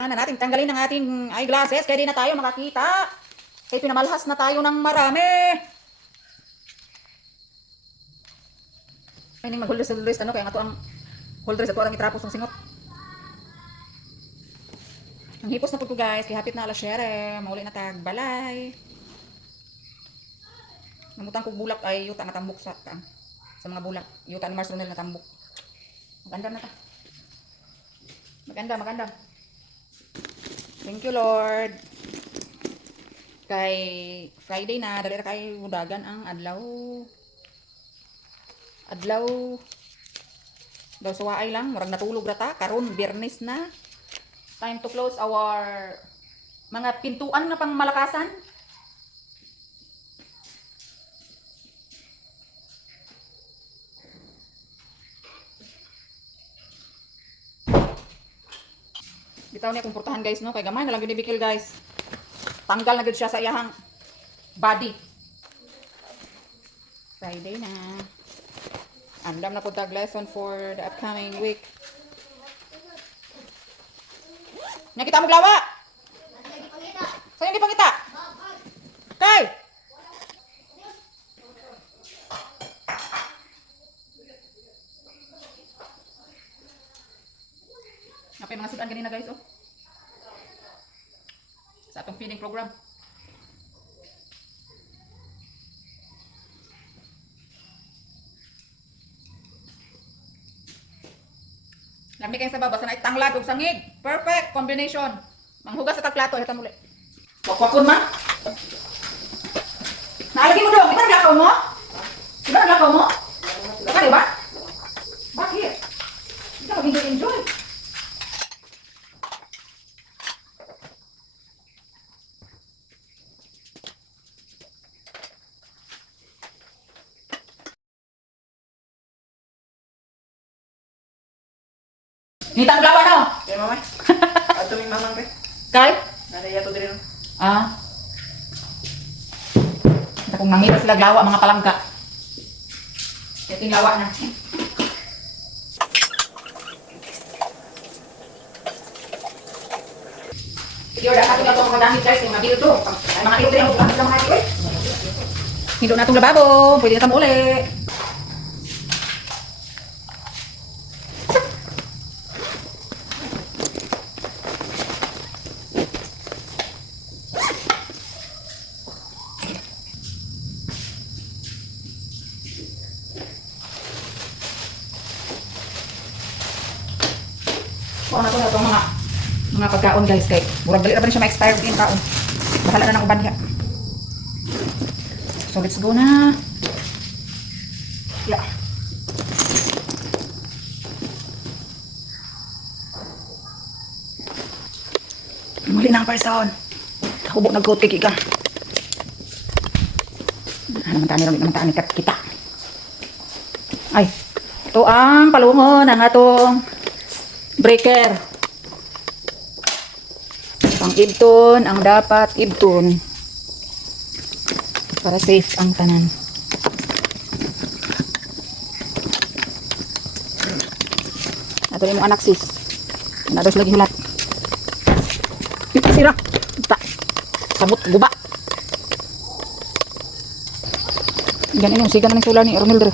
Na natin tanggalin ang ating eyeglasses kaya di na tayo makakita. Kaya pinamalhas na tayo ng marami. Ay ning mag-holders ano kaya nga to ang holders ato ang itrapos ng singot. Ang hipos na po guys, kaya hapit na alas 7, mauli na tag balay. Namutang kog bulak ay yuta nga tambok sa mga bulak. Yuta ni Mars Ronel na tambok. Maganda na ta. Maganda. Thank you Lord. Kay Friday na, dali ra kay udagan ang adlaw. Daw suwaay lang, murag natulog ra ta karon Biyernes na. Time to close our mga pintuan na pang malakasan. Bitaw niya komportahan guys no, kay gamay na lang gyud bikil guys. Tanggal na gyud siya sa iyahang body. Friday na. Andam na po tag lesson for the upcoming week. Nakita mo glawa? Saan hindi pangita? Kay! Napay mga sudan ganina guys oh. Sa atong feeding program. Lami kayo sa baba, sa tanglad ug sangig. Perfect combination. Manghugas sa tagplato, ito muli. Wakwakon ma? Naalagay mo doon, kita naglakaw mo? Kita naglakaw mo? Laka diba? Bakit? Kita mag-enjoy. Nita ang glawa no? Kaya mamay, ato may mamang kay. Kay? Nanaya to din. Ah. Ito kung nangita sila glawa, mga palangka. Kaya tinglawa na. Sige, wala ka ito mga gamit guys, yung mga dito to. Ay, mga dito yung gamit lang mga dito eh. Hilo na itong lababo, pwede na tamo uli. Kuha na ito mga pagkaon guys kay murag dali na ba siya ma-expire din kaon. Bahala na ng uban diha. So let's go na. Yeah. Muli na ang person. Hubog nag-coat kay Kika. Naman tani kita. Ay, ito ang palungon ng atong breaker. Pang ibton ang dapat ibton para safe ang tanan. Ato ni mo anak sis. Nados lagi hulat. Kita sira. Kita. Sabot guba. Ganun yung sigan ng sula ni Romilder.